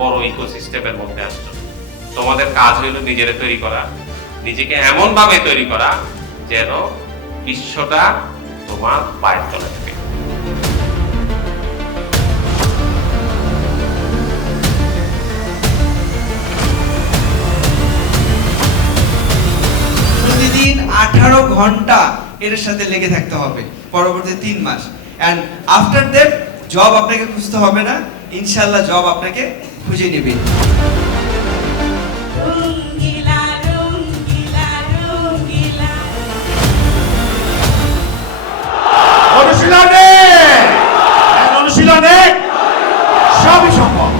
বড় ইকোসিস্টেমের মধ্যে আসছো তোমাদের কাজ হইল নিজেরে তৈরি করা, নিজেকে এমন ভাবে তৈরি করা যেন বিশ্বটা তোমার পায়ের তলে থাকে। প্রতিদিন আঠারো ঘণ্টা এর সাথে লেগে থাকতে হবে, পরবর্তী তিন মাস। অ্যান্ড আফটার দ্যাট জব আপনাকে খুঁজতে হবে না। ইনশাল্লাহ জব আপনাকে খুঁজে নেবে। অনুশীলনে! অনুশীলনে সবই সম্ভব।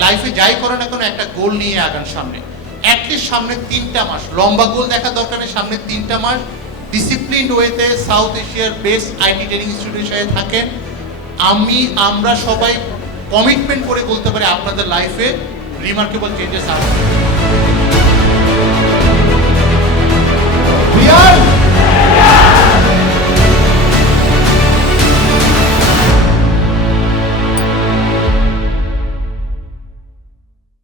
লাইফে যাই করো না কোনো একটা গোল নিয়ে আগান সামনে। অ্যাটলিস্ট সামনে তিনটা মাস। লম্বা গোল দেখা দরকার সামনে তিনটা মাস। ডিসিপ্লিন ওয়েতে সাউথ এশিয়ার বেস্ট আইটি ট্রেনিং ইনস্টিটিউটের সাথে থাকেন। আমি, আমরা সবাই কমিটমেন্ট করে বলতে পারি আপনাদের লাইফে রিমার্কেবল চেঞ্জেস আসবে।